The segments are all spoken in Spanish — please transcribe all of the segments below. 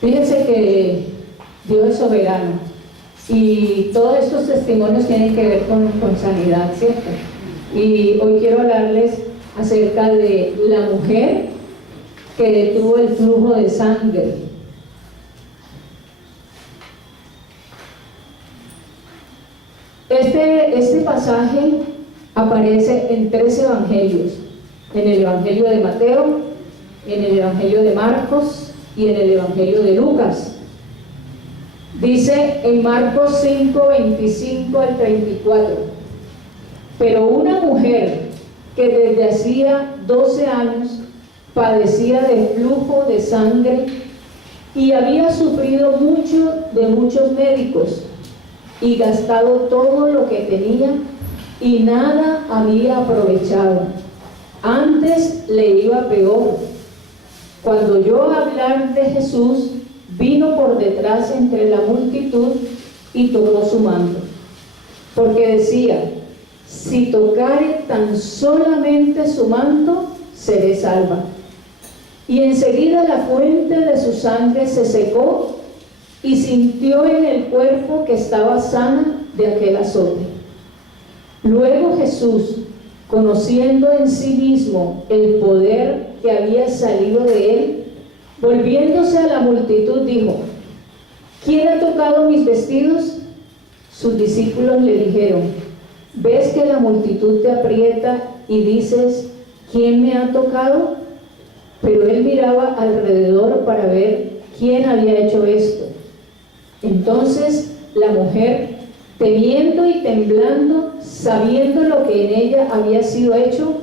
Fíjense que Dios es soberano y todos estos testimonios tienen que ver con sanidad, ¿cierto? Y hoy quiero hablarles acerca de la mujer que detuvo el flujo de sangre. Este pasaje aparece en 3 evangelios: en el Evangelio de Mateo, en el Evangelio de Marcos y en el Evangelio de Lucas. Dice en Marcos 5, 25 al 34: pero una mujer que desde hacía 12 años padecía de flujo de sangre y había sufrido mucho de muchos médicos y gastado todo lo que tenía y nada había aprovechado, antes le iba peor. Cuando oyó hablar de Jesús, vino por detrás entre la multitud y tocó su manto, porque decía: si tocare tan solamente su manto, seré salva. Y enseguida la fuente de su sangre se secó y sintió en el cuerpo que estaba sana de aquel azote. Luego Jesús, conociendo en sí mismo el poder que había salido de él, volviéndose a la multitud, dijo: ¿quién ha tocado mis vestidos? Sus discípulos le dijeron: ¿ves que la multitud te aprieta y dices: ¿quién me ha tocado? Pero él miraba alrededor para ver quién había hecho esto. Entonces la mujer, temiendo y temblando, sabiendo lo que en ella había sido hecho,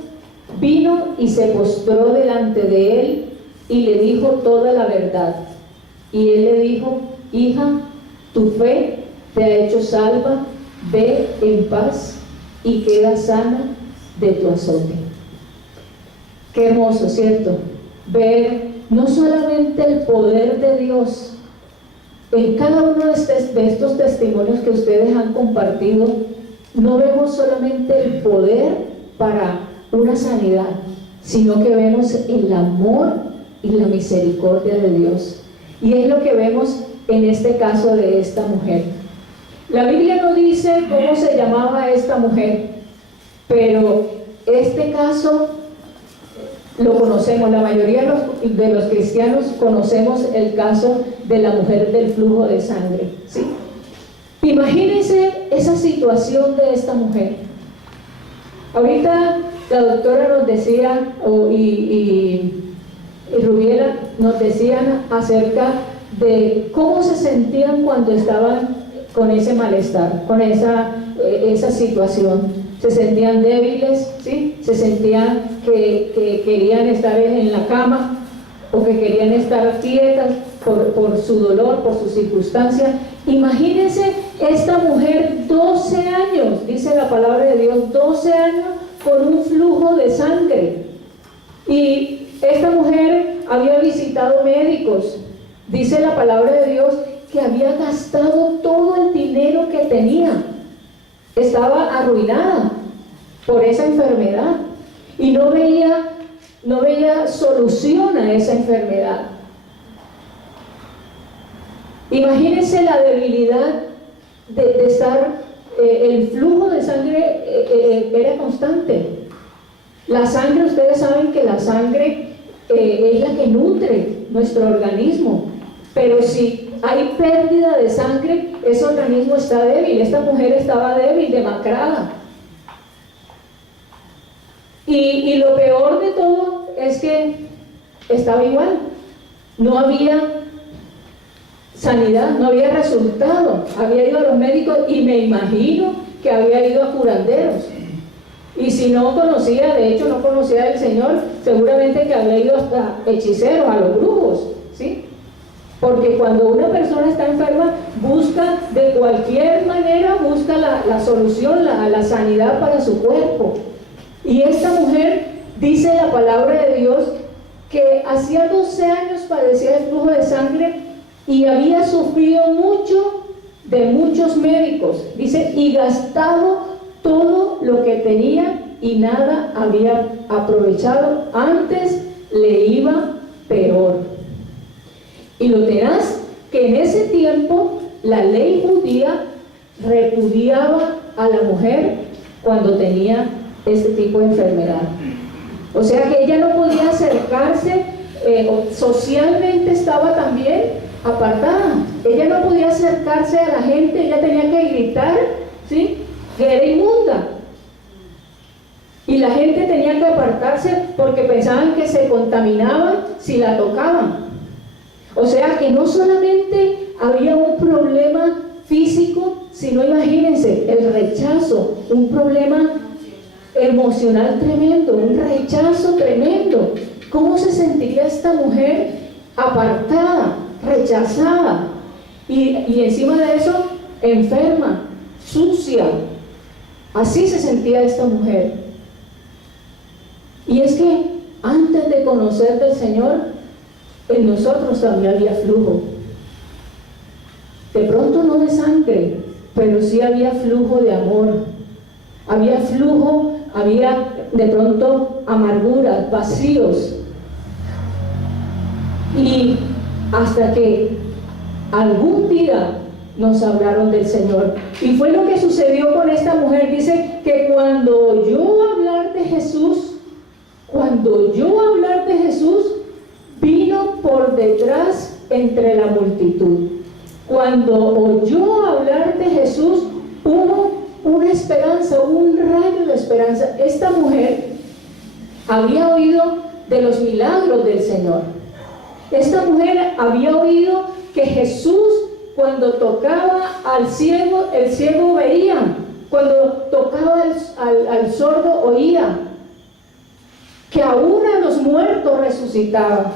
vino y se postró delante de él y le dijo toda la verdad. Y él le dijo: hija, tu fe te ha hecho salva, ve en paz y queda sana de tu azote. Qué hermoso, ¿cierto? Ver no solamente el poder de Dios en cada uno de estos testimonios que ustedes han compartido. No vemos solamente el poder para una sanidad, sino que vemos el amor y la misericordia de Dios. Y es lo que vemos en este caso de esta mujer. La Biblia no dice cómo se llamaba esta mujer, pero este caso lo conocemos. La mayoría de los cristianos conocemos el caso de la mujer del flujo de sangre, ¿sí? Imagínense esa situación de esta mujer. Ahorita la doctora nos decía, y Rubiela nos decían acerca de cómo se sentían cuando estaban con ese malestar, con esa situación. Se sentían débiles, ¿sí? Se sentían que querían estar en la cama o que querían estar quietas por su dolor, por su circunstancia. Imagínense esta mujer, 12 años, dice la palabra de Dios, 12 años con un flujo de sangre. Y esta mujer había visitado médicos. Dice la palabra de Dios que había gastado todo el dinero que tenía. Estaba arruinada por esa enfermedad y no veía solución a esa enfermedad. Imagínense la debilidad de estar, el flujo de sangre era constante. La sangre, ustedes saben que la sangre es la que nutre nuestro organismo, pero si hay pérdida de sangre, ese organismo está débil. Esta mujer estaba débil, demacrada. Y lo peor de todo es que estaba igual. No había sanidad, no había resultado. Había ido a los médicos y me imagino que había ido a curanderos. Y si no conocía, de hecho no conocía al Señor, seguramente que había ido hasta hechiceros, a los brujos, ¿sí? Porque cuando una persona está enferma, busca de cualquier manera, busca la solución, la sanidad para su cuerpo. Y esta mujer, dice la palabra de Dios, que hacía 12 años padecía el flujo de sangre y había sufrido mucho de muchos médicos. Dice, y gastado todo lo que tenía y nada había aprovechado, antes le iba peor. Y lo tenaz la ley judía repudiaba a la mujer cuando tenía este tipo de enfermedad. O sea que ella no podía acercarse, socialmente estaba también apartada. Ella no podía acercarse a la gente, ella tenía que gritar, ¿sí?, que era inmunda. Y la gente tenía que apartarse porque pensaban que se contaminaban si la tocaban. O sea que no solamente había un problema físico, sino, imagínense, el rechazo, un problema emocional tremendo, un rechazo tremendo. ¿Cómo se sentiría esta mujer apartada, rechazada? Y encima de eso, enferma, sucia. Así se sentía esta mujer. Y es que antes de conocer del Señor, en nosotros también había flujo. De pronto no de sangre, pero sí había flujo de amor. Había flujo, había de pronto amarguras, vacíos. Y hasta que algún día nos hablaron del Señor. Y fue lo que sucedió con esta mujer. Dice que cuando oyó hablar de Jesús, vino por detrás entre la multitud. Cuando oyó hablar de Jesús, hubo una esperanza, un rayo de esperanza. Esta mujer había oído de los milagros del Señor. Esta mujer había oído que Jesús, cuando tocaba al ciego, el ciego veía. Cuando tocaba al sordo, oía. Que aún a los muertos resucitaba.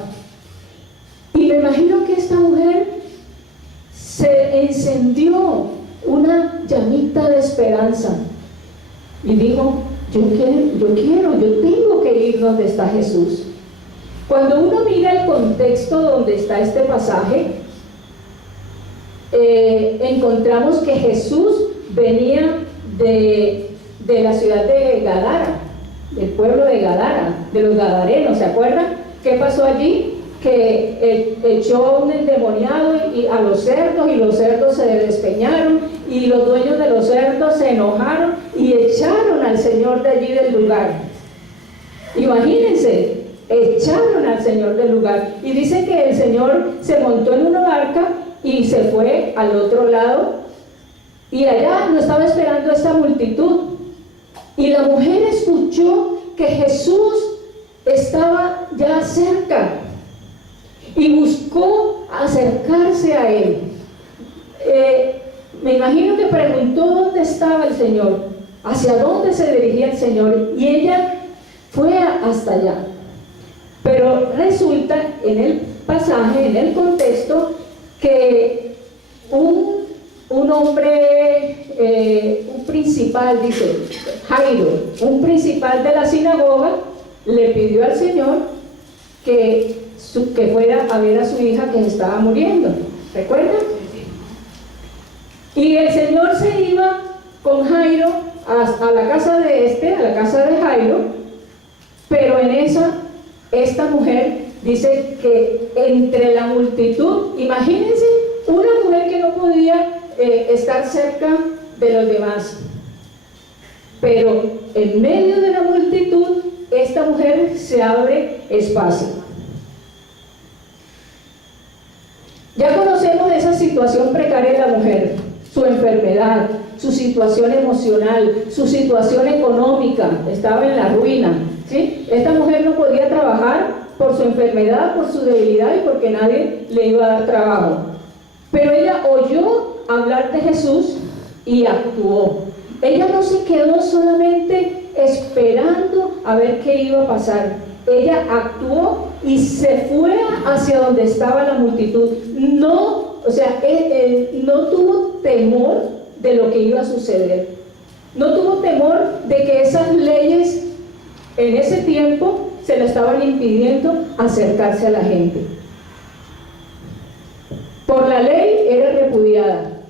Y me imagino que esta mujer se encendió una llamita de esperanza y dijo: yo tengo que ir donde está Jesús. Cuando uno mira el contexto donde está este pasaje, encontramos que Jesús venía de la ciudad de Gadara, del pueblo de Gadara, de los gadarenos. ¿Se acuerdan? ¿Qué pasó allí? Que echó a un endemoniado y a los cerdos, y los cerdos se despeñaron, y los dueños de los cerdos se enojaron y echaron al Señor de allí del lugar. Imagínense, echaron al Señor del lugar. Y dice que el Señor se montó en una barca y se fue al otro lado, y allá no estaba esperando esta multitud. Y la mujer escuchó que Jesús estaba ya cerca y buscó acercarse a él. Me imagino que preguntó dónde estaba el Señor, hacia dónde se dirigía el Señor, y ella fue hasta allá. Pero resulta en el pasaje, en el contexto, que un hombre, un principal, dice Jairo, un principal de la sinagoga, le pidió al Señor que fuera a ver a su hija que estaba muriendo. ¿Recuerdan? Y el Señor se iba con Jairo a la casa de Jairo, pero en esta mujer dice que entre la multitud, imagínense, una mujer que no podía estar cerca de los demás, pero en medio de la multitud, esta mujer se abre espacio. Ya conocemos esa situación precaria de la mujer, su enfermedad, su situación emocional, su situación económica, estaba en la ruina, ¿sí? Esta mujer no podía trabajar por su enfermedad, por su debilidad y porque nadie le iba a dar trabajo. Pero ella oyó hablar de Jesús y actuó. Ella no se quedó solamente esperando a ver qué iba a pasar. Ella actuó y se fue hacia donde estaba la multitud. No tuvo temor de lo que iba a suceder. No tuvo temor de que esas leyes en ese tiempo se le estaban impidiendo acercarse a la gente. Por la ley era repudiada,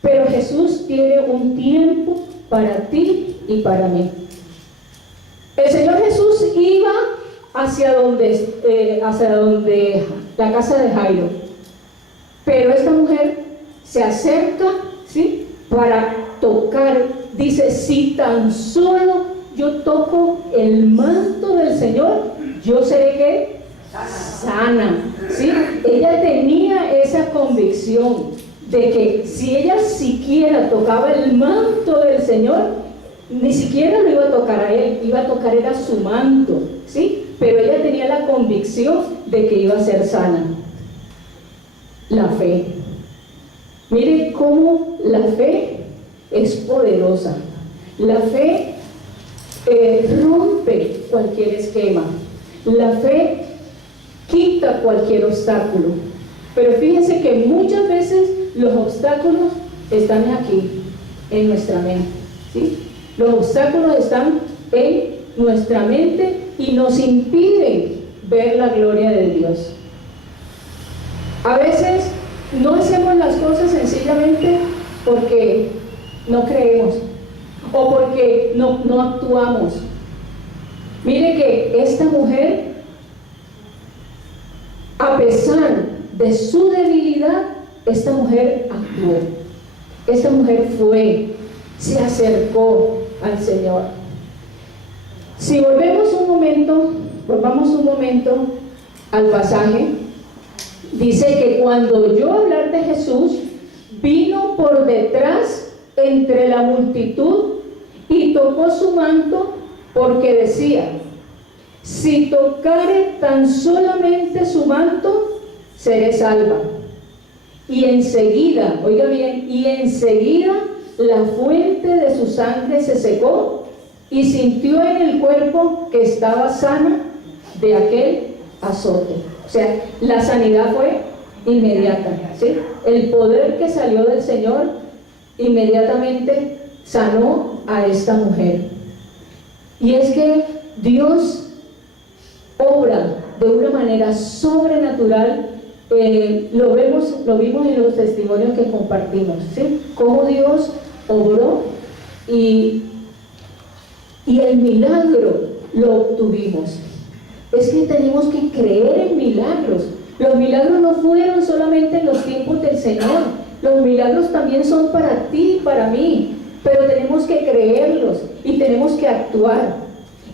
pero Jesús tiene un tiempo para ti y para mí. El Señor Jesús iba hacia donde la casa de Jairo, pero esta mujer se acerca, ¿sí?, para tocar. Dice, si tan solo yo toco el manto del Señor, yo seré ¿qué? Sana, ¿sí? Ella tenía esa convicción de que si ella siquiera tocaba el manto del Señor, ni siquiera lo iba a tocar a él, iba a tocar era su manto, ¿sí? Pero ella tenía la convicción de que iba a ser sana. La fe. Mire cómo la fe es poderosa. La fe rompe cualquier esquema. La fe quita cualquier obstáculo. Pero fíjense que muchas veces los obstáculos están aquí, en nuestra mente, ¿sí? Los obstáculos están en nuestra mente y nos impiden ver la gloria de Dios. A veces no hacemos las cosas sencillamente porque no creemos o porque no actuamos. Mire que esta mujer, a pesar de su debilidad, esta mujer actuó. Esta mujer se acercó al Señor. Si volvamos un momento al pasaje, dice que cuando oyó hablar de Jesús, vino por detrás entre la multitud y tocó su manto, porque decía, si tocare tan solamente su manto, seré salva. Y enseguida, oiga bien, la fuente de su sangre se secó y sintió en el cuerpo que estaba sana de aquel azote. O sea, la sanidad fue inmediata, ¿sí? El poder que salió del Señor inmediatamente sanó a esta mujer. Y es que Dios obra de una manera sobrenatural. Lo vimos en los testimonios que compartimos, ¿sí? Cómo Dios obró y el milagro lo obtuvimos. Es que tenemos que creer en milagros. Los milagros no fueron solamente en los tiempos del Señor. Los milagros también son para ti y para mí, pero tenemos que creerlos y tenemos que actuar.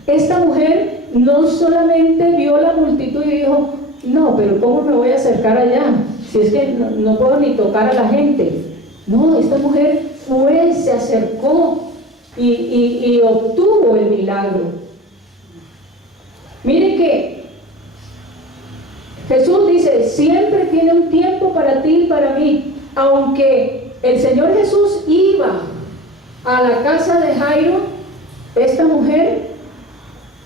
Esta mujer no solamente vio la multitud y dijo, no, pero ¿cómo me voy a acercar allá? Si es que no puedo ni tocar a la gente. No, esta mujer se acercó y obtuvo el milagro. Miren que Jesús dice, siempre tiene un tiempo para ti y para mí. Aunque el Señor Jesús iba a la casa de Jairo, esta mujer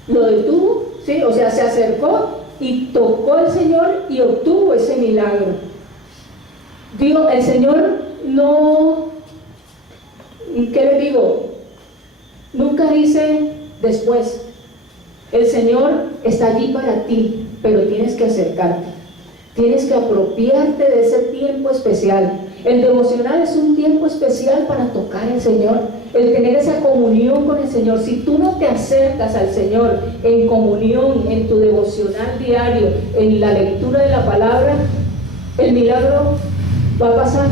lo detuvo, ¿sí? O sea, se acercó y tocó al Señor y obtuvo ese milagro. Digo, el Señor no, ¿qué le digo? Nunca dice después. El Señor está allí para ti, pero tienes que acercarte. Tienes que apropiarte de ese tiempo especial. El devocional es un tiempo especial para tocar al Señor, el tener esa comunión con el Señor. Si tú no te acercas al Señor en comunión, en tu devocional diario, en la lectura de la palabra, el milagro va a pasar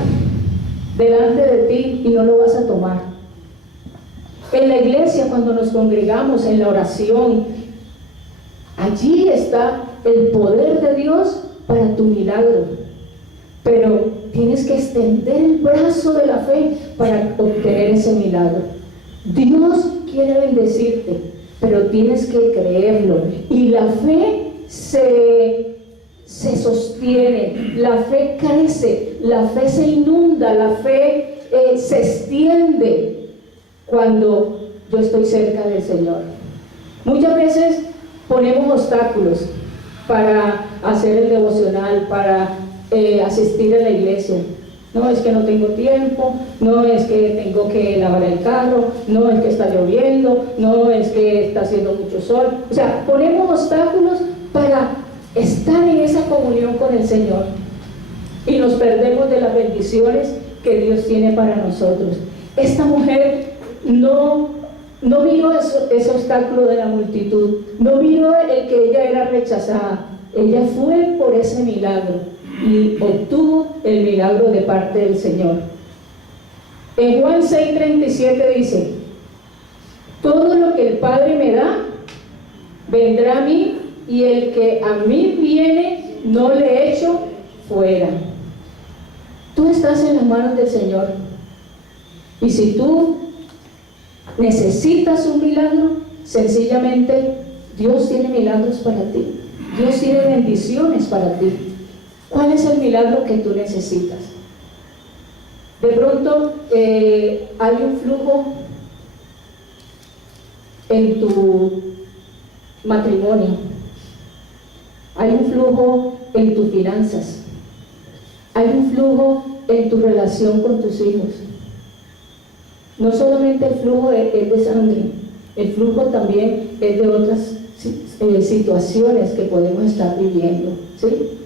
delante de ti y no lo vas a tomar. En la iglesia, cuando nos congregamos en la oración, allí está el poder de Dios para tu milagro, pero tienes que extender el brazo de la fe para obtener ese milagro. Dios quiere bendecirte, pero tienes que creerlo, y la fe se sostiene, la fe crece, la fe se inunda, la fe se extiende cuando yo estoy cerca del Señor. Muchas veces ponemos obstáculos para hacer el devocional, para asistir a la iglesia. No, es que no tengo tiempo, no es que tengo que lavar el carro, no es que está lloviendo, no es que está haciendo mucho sol. O sea, ponemos obstáculos para estar en esa comunión con el Señor y nos perdemos de las bendiciones que Dios tiene para nosotros. Esta mujer no miró ese obstáculo de la multitud, no miró el que ella era rechazada. Ella fue por ese milagro. y obtuvo el milagro de parte del Señor. En Juan 6:37 dice: todo lo que el Padre me da vendrá a mí, y el que a mí viene no le echo fuera. Tú estás en las manos del Señor, y si tú necesitas un milagro, sencillamente Dios tiene milagros para ti. Dios tiene bendiciones para ti. ¿Cuál es el milagro que tú necesitas? De pronto hay un flujo en tu matrimonio, hay un flujo en tus finanzas, hay un flujo en tu relación con tus hijos. No solamente el flujo es de sangre, el flujo también es de otras situaciones que podemos estar viviendo, ¿sí?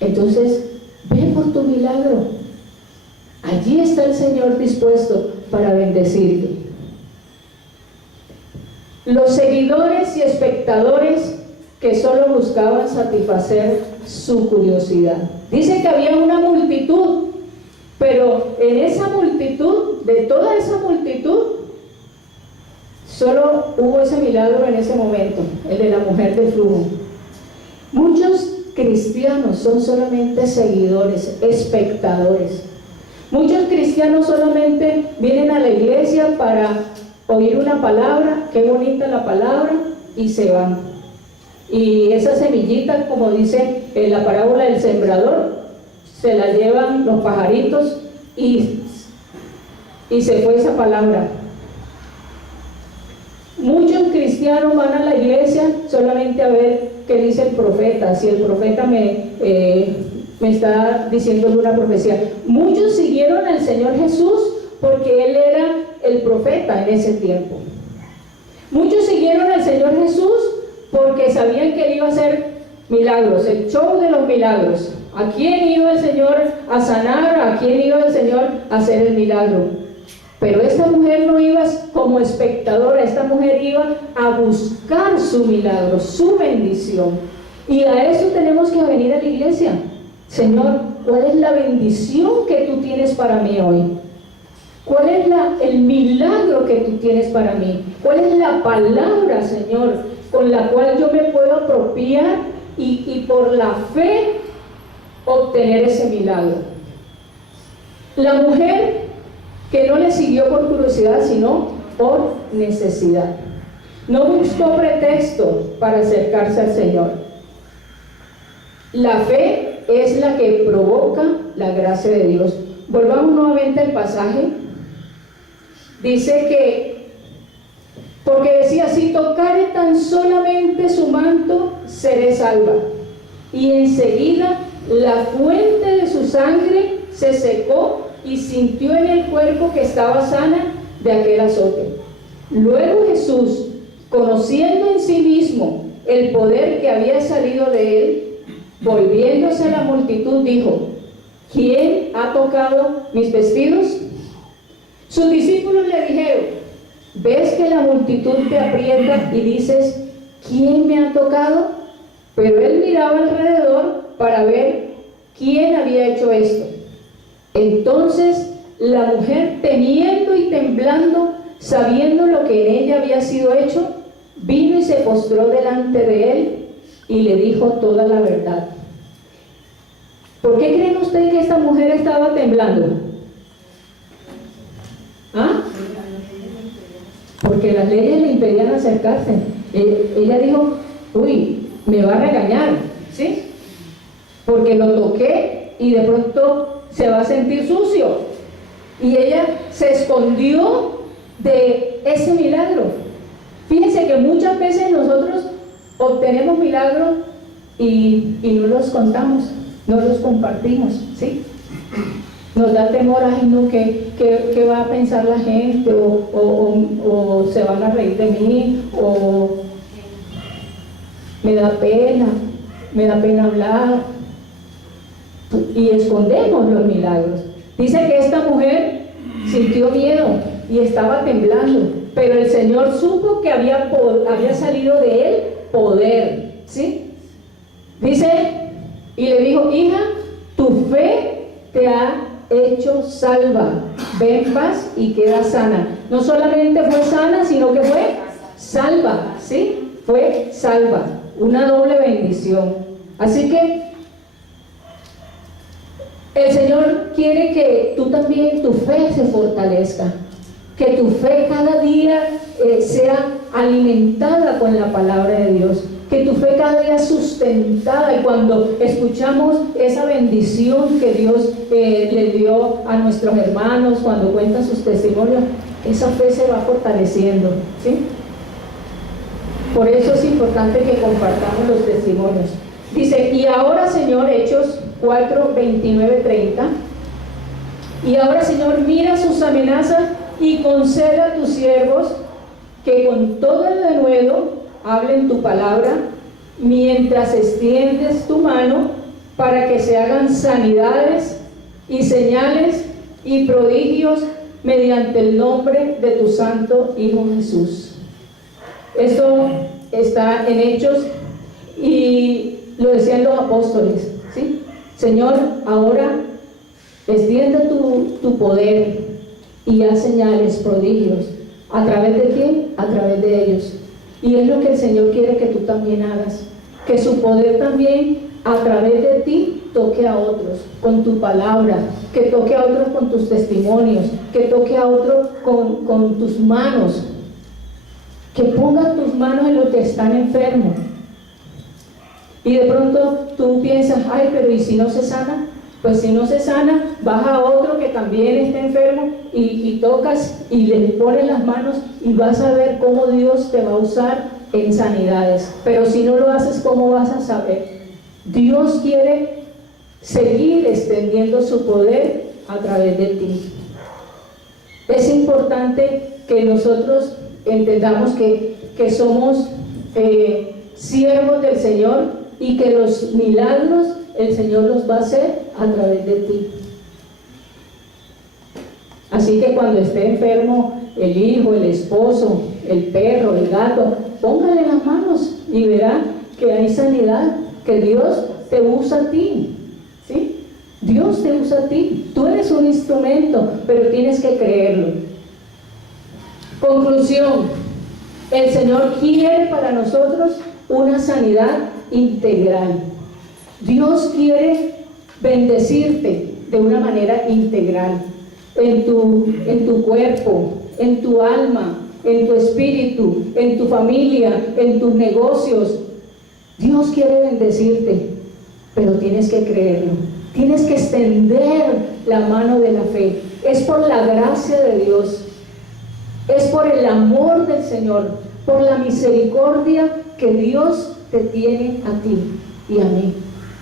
Entonces, ven por tu milagro. Allí está el Señor dispuesto para bendecirte. Los seguidores y espectadores que solo buscaban satisfacer su curiosidad. Dice que había una multitud, pero en esa multitud, de toda esa multitud, solo hubo ese milagro en ese momento, el de la mujer de flujo. Muchos cristianos son solamente seguidores, espectadores. Muchos cristianos solamente vienen a la iglesia para oír una palabra, qué bonita la palabra, y se van. Y esa semillita, como dice en la parábola del sembrador, se la llevan los pajaritos y se fue esa palabra. Muchos cristianos van a la iglesia solamente a ver qué dice el profeta, si el profeta me está diciendo una profecía. Muchos siguieron al Señor Jesús porque Él era el profeta en ese tiempo. Muchos siguieron al Señor Jesús porque sabían que Él iba a hacer milagros, el show de los milagros. ¿A quién iba el Señor a sanar? ¿A quién iba el Señor a hacer el milagro? Pero esta mujer no iba como espectadora, esta mujer iba a buscar su milagro, su bendición. Y a eso tenemos que venir a la iglesia. Señor, ¿cuál es la bendición que tú tienes para mí hoy? ¿Cuál es el milagro que tú tienes para mí? ¿Cuál es la palabra, Señor, con la cual yo me puedo apropiar y por la fe obtener ese milagro? La mujer que no le siguió por curiosidad, sino por necesidad. No buscó pretexto para acercarse al Señor. La fe es la que provoca la gracia de Dios. Volvamos nuevamente al pasaje. Dice que, porque decía, si tocare tan solamente su manto, seré salva. Y enseguida la fuente de su sangre se secó y sintió en el cuerpo que estaba sana de aquel azote. Luego Jesús, conociendo en sí mismo el poder que había salido de él, volviéndose a la multitud, dijo: ¿quién ha tocado mis vestidos? Sus discípulos le dijeron: ¿ves que la multitud te aprieta y dices, ¿quién me ha tocado? Pero él miraba alrededor para ver quién había hecho esto. Entonces la mujer, temiendo y temblando, sabiendo lo que en ella había sido hecho, vino y se postró delante de él y le dijo toda la verdad. ¿Por qué creen ustedes que esta mujer estaba temblando? ¿Ah? Porque las leyes le impedían acercarse. Ella dijo: uy, me va a regañar, ¿sí? Porque lo toqué y de pronto se va a sentir sucio. Y ella se escondió de ese milagro. Fíjense que muchas veces nosotros obtenemos milagros y no los contamos, no los compartimos, ¿sí? Nos da temor, ay no, ¿qué va a pensar la gente? O se van a reír de mí, o me da pena hablar, y escondemos los milagros. Dice que esta mujer sintió miedo y estaba temblando, pero el Señor supo que había salido de él poder, ¿sí? Dice y le dijo: hija, tu fe te ha hecho salva, ve en paz y queda sana. No solamente fue sana, sino que fue salva, ¿sí? Fue salva, una doble bendición. Así que el Señor quiere que tú también, tu fe se fortalezca, que tu fe cada día sea alimentada con la palabra de Dios, que tu fe cada día sustentada, y cuando escuchamos esa bendición que Dios le dio a nuestros hermanos, cuando cuentan sus testimonios, esa fe se va fortaleciendo, ¿sí? Por eso es importante que compartamos los testimonios. Dice: y ahora, Señor, Hechos 4, 29, 30, y ahora, Señor, mira sus amenazas y concede a tus siervos que con todo el denuedo hablen tu palabra, mientras extiendes tu mano, para que se hagan sanidades y señales y prodigios mediante el nombre de tu santo Hijo Jesús. Esto está en Hechos y lo decían los apóstoles, ¿sí? Señor, ahora extiende tu poder y haz señales, prodigios. ¿A través de quién? A través de ellos. Y es lo que el Señor quiere que tú también hagas, que su poder también a través de ti toque a otros con tu palabra, que toque a otros con tus testimonios, que toque a otros con tus manos, que pongas tus manos en los que están enfermos. Y de pronto tú piensas: ay, pero ¿y si no se sana? Pues si no se sana, vas a otro que también está enfermo y tocas y le pones las manos, y vas a ver cómo Dios te va a usar en sanidades. Pero si no lo haces, ¿cómo vas a saber? Dios quiere seguir extendiendo su poder a través de ti. Es importante que nosotros entendamos que somos siervos del Señor, y que los milagros el Señor los va a hacer a través de ti. Así que cuando esté enfermo el hijo, el esposo, el perro, el gato, póngale las manos y verá que hay sanidad, que Dios te usa a ti, ¿sí? Dios te usa a ti. Tú eres un instrumento, pero tienes que creerlo. Conclusión: el Señor quiere para nosotros una sanidad integral. Dios quiere bendecirte de una manera integral, en tu cuerpo, en tu alma, en tu espíritu, en tu familia, en tus negocios. Dios quiere bendecirte, pero tienes que creerlo. Tienes que extender la mano de la fe. Es por la gracia de Dios, es por el amor del Señor, por la misericordia que Dios te tiene a ti y a mí,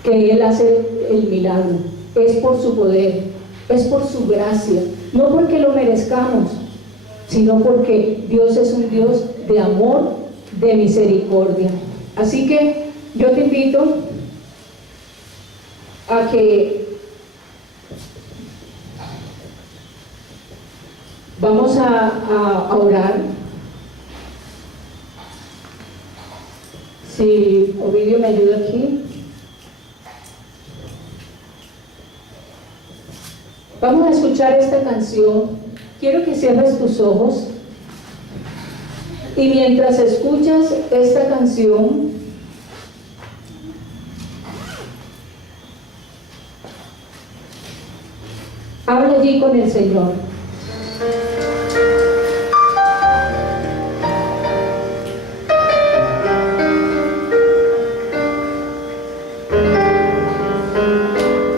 que Él hace el milagro. Es por su poder, es por su gracia, no porque lo merezcamos, sino porque Dios es un Dios de amor, de misericordia. Así que yo te invito a que vamos a orar. Si Ovidio me ayuda aquí. Vamos a escuchar esta canción. Quiero que cierres tus ojos, y mientras escuchas esta canción, habla allí con el Señor.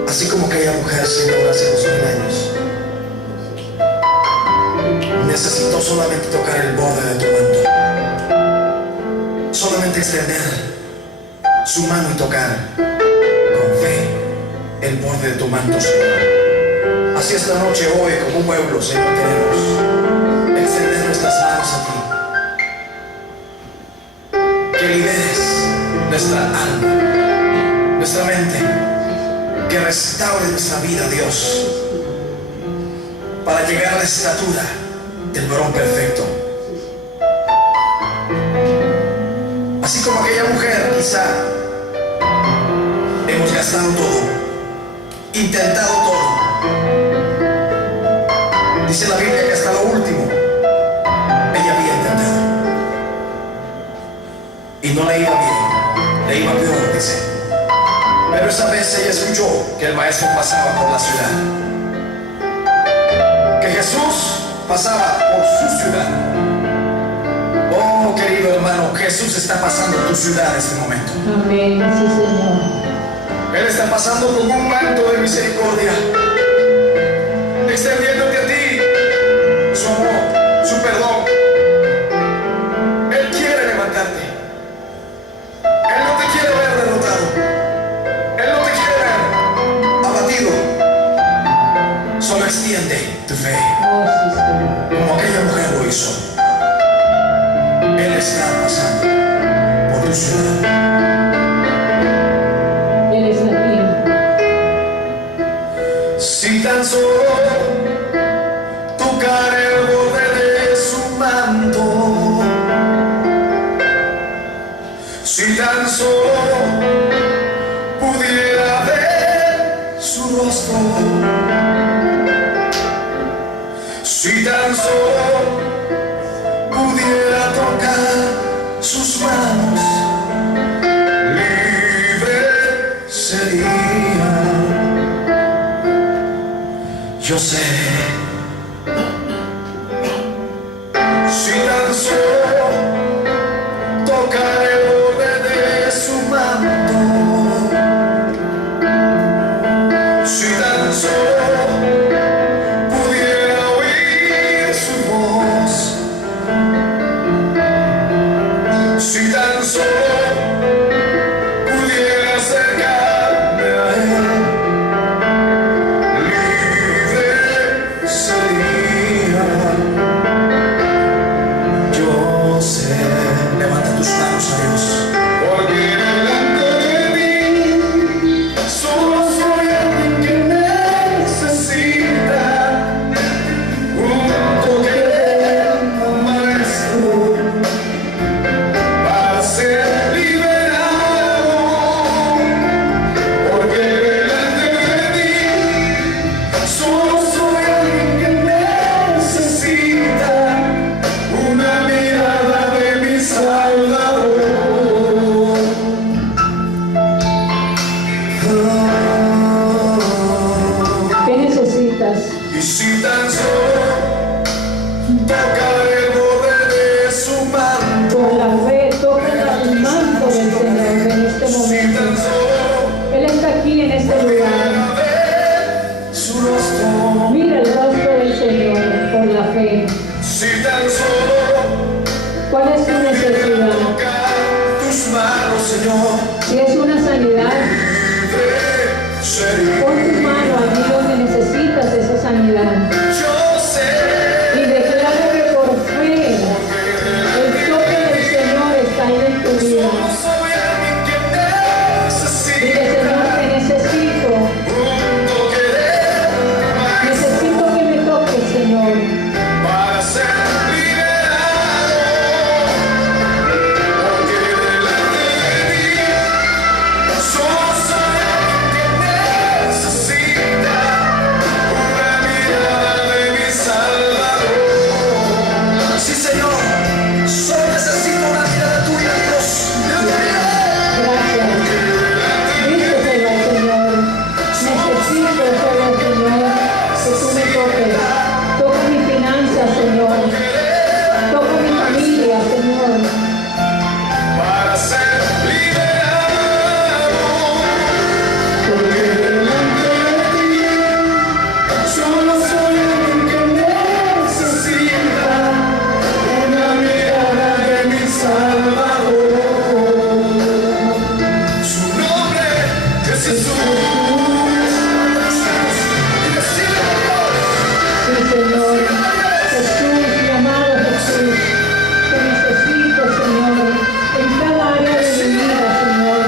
Así como aquella mujer, Señor, hace 2000 años, necesitó solamente tocar el borde de tu manto, solamente extender su mano y tocar con fe el borde de tu manto, Señor. Así esta noche, hoy, como un pueblo, Señor, queremos extender nuestras manos a ti. Que liberes nuestra alma, nuestra mente, que restaure nuestra vida, Dios, para llegar a la estatura del varón perfecto. Así como aquella mujer, quizá hemos gastado todo, intentado todo. Dice la Biblia que hasta lo último ella había intentado y no le iba bien, le iba peor, dice. Pero esa vez ella escuchó que el maestro pasaba por la ciudad, que Jesús pasaba por su ciudad. Oh, querido hermano, Jesús está pasando por tu ciudad en este momento. Amén, sí, Señor. Él está pasando con un manto de misericordia, extendiéndote a ti su amor, su perdón. Él quiere levantarte. Él no te quiere ver derrotado. Él no te quiere ver abatido. Solo extiende tu fe, Oh, sí, Señor. como aquella mujer lo hizo. Él está pasando por tu ciudad. Él está aquí. Si tan solo tocar el borde de su manto, si tan solo pudiera ver su rostro, si tan solo pudiera tocar sus manos, libre sería. Yo sé, si tan solo tocar el borde de su manto, si tan solo pudiera oír su voz, si tan solo pudiera acercarme a él, libre sería. Yo sé, levanta tus manos a Dios. Porque delante de mí solo soy alguien que necesita un toque del maestro para ser liberado. Porque delante de mí solo soy alguien que necesita una mirada de mi Salvador. ¿Qué necesitas? Y si tan solo tocar el borde de su manto, Por la fe, toca el manto del Señor en este si tan momento. solo Él está aquí en este lugar. pudiera ver su rostro, Mira el rostro del Señor por la fe. si tan solo ¿Cuál es tu pudiera necesidad? tocar tus manos, Señor, Si es una sanidad, libre sería. pon tu mano allí donde necesitas esa sanidad. Yo sé Y declara que por fe el toque del Señor está ahí en tu vida. solo soy alguien que Dile, Señor, necesita que necesito. un toque del maestro Necesito que me toques, Señor. para ser liberado. Porque delante de mí solo soy alguien que necesita una mirada de mi Salvador. Sí, Señor, solo necesito una mirada tuya, Dios. Gracias. Díselo al Señor. Necesito solo, Señor, que tú me toques. Toca mi finanzas, Señor. Toca mi familia, Señor. Para ser liberado. Porque delante de ti solo soy alguien que necesita una mirada de mi Salvador. Su nombre es Jesús. Sí, Señor. Jesús, mi amado Jesús. Te necesito, Señor, en cada área de mi vida, Señor.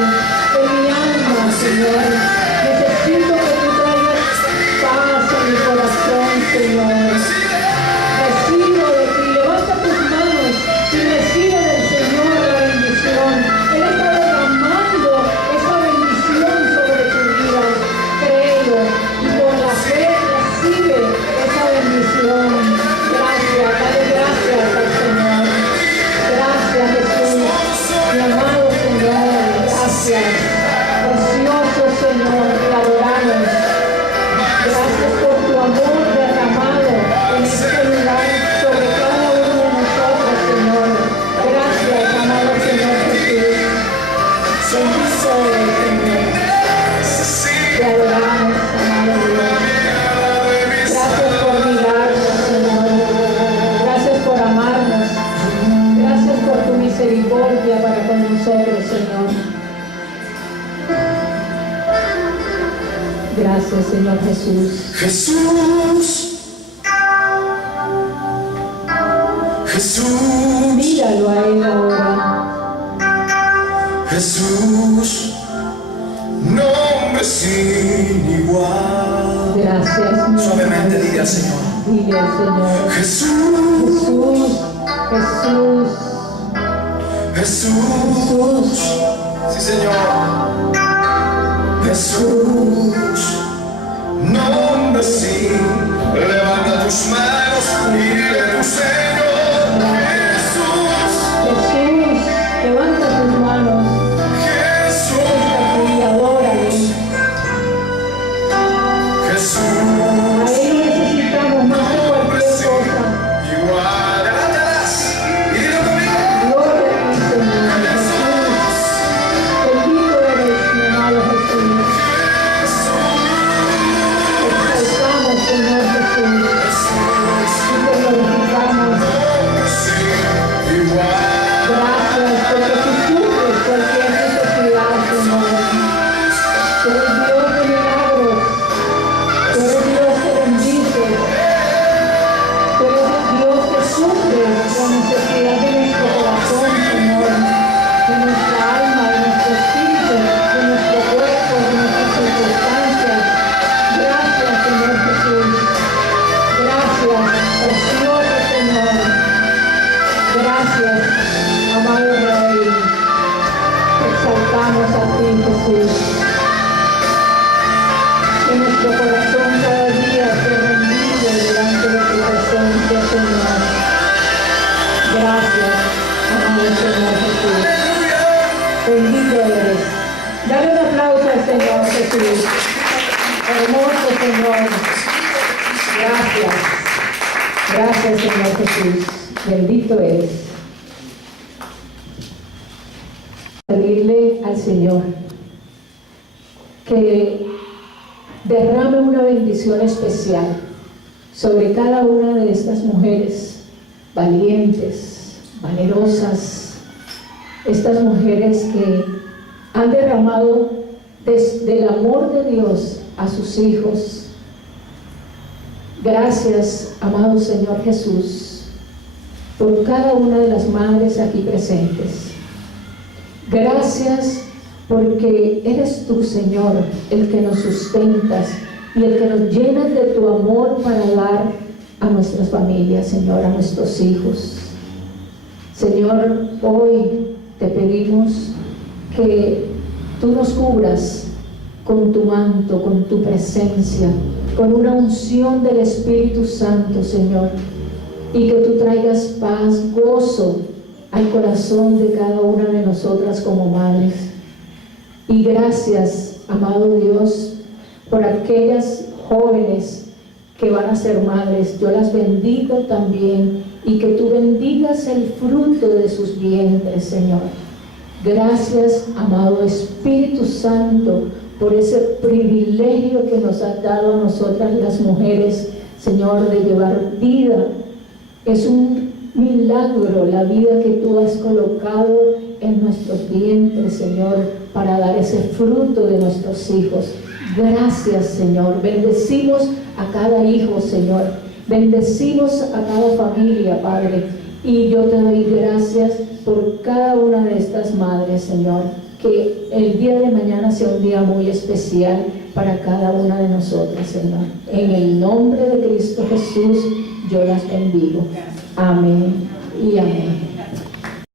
En mi alma, Señor. Necesito que tú traigas paz a mi corazón, Señor. Recibo de ti, levanta tus manos y recibe del Señor la bendición. Él está derramando esa bendición sobre tu Señor, te adoramos. Gracias por tu amor derramado en este lugar sobre cada uno de nosotros, Señor. Gracias, amado Señor Jesús. Bendito eres, Señor. Te adoramos, amado Dios. Gracias por mirarnos, Señor. Gracias por amarnos. Gracias por tu misericordia para con nosotros, Señor. Gracias, Señor Jesús. Jesús, Jesús, Míralo a Él ahora. Jesús, nombre sin igual. Gracias, mi Suavemente amado dile al Señor. Dile al Señor. Jesús, Jesús, Jesús, Jesús, sí Señor. Jesús, nombre sin. Levanta tus manos y dile a tu Señor. Jesús, Jesús, levanta tus manos Jesús, y adórale. Jesús. A Él lo necesitamos más que cualquier cosa. Igual, levántalas y dilo conmigo. Gloria a ti, Señor Jesús. Bendito eres, mi amado Jesús. Exaltamos, Señor Jesús, y te glorificamos. Gracias porque tú suples cualquier necesidad, Señor. Tú eres Dios de milagros. Tú eres Dios que bendice. Tú eres Dios que suple la necesidad de nuestro corazón, Señor. De nuestra alma, de nuestro espíritu, de nuestro cuerpo, de nuestras circunstancias. Gracias, Señor Jesús. Gracias, precioso Señor. Gracias, amado Rey. Exaltamos a ti, Jesús. Que nuestro corazón cada día esté rendido delante de tu presencia, Señor. Gracias, amado Señor Jesús. Bendito eres. Dale un aplauso al Señor Jesús. Hermoso Señor. Gracias. Gracias, Señor Jesús. Bendito eres. Pedirle al Señor que derrame una bendición especial sobre cada una de estas mujeres valientes, valerosas, estas mujeres que han derramado desde el amor de Dios a sus hijos. Gracias, amado Señor Jesús, por cada una de las madres aquí presentes. Gracias porque eres tú, Señor, el que nos sustentas y el que nos llenas de tu amor para dar a nuestras familias, Señor, a nuestros hijos. Señor, hoy te pedimos que tú nos cubras con tu manto, con tu presencia, con una unción del Espíritu Santo, Señor, y que tú traigas paz, gozo al corazón de cada una de nosotras como madres. Y gracias, amado Dios, por aquellas jóvenes que van a ser madres. Yo las bendigo también, y que tú bendigas el fruto de sus vientres, Señor. Gracias, amado Espíritu Santo, por ese privilegio que nos has dado a nosotras las mujeres, Señor, de llevar vida. Es un milagro la vida que tú has colocado en nuestros vientres, Señor, para dar ese fruto de nuestros hijos. Gracias, Señor. Bendecimos a cada hijo, Señor. Bendecimos a cada familia, Padre. Y yo te doy gracias por cada una de estas madres, Señor. Que el día de mañana sea un día muy especial para cada una de nosotras, Señor. En el nombre de Cristo Jesús, yo las bendigo. Amén y amén.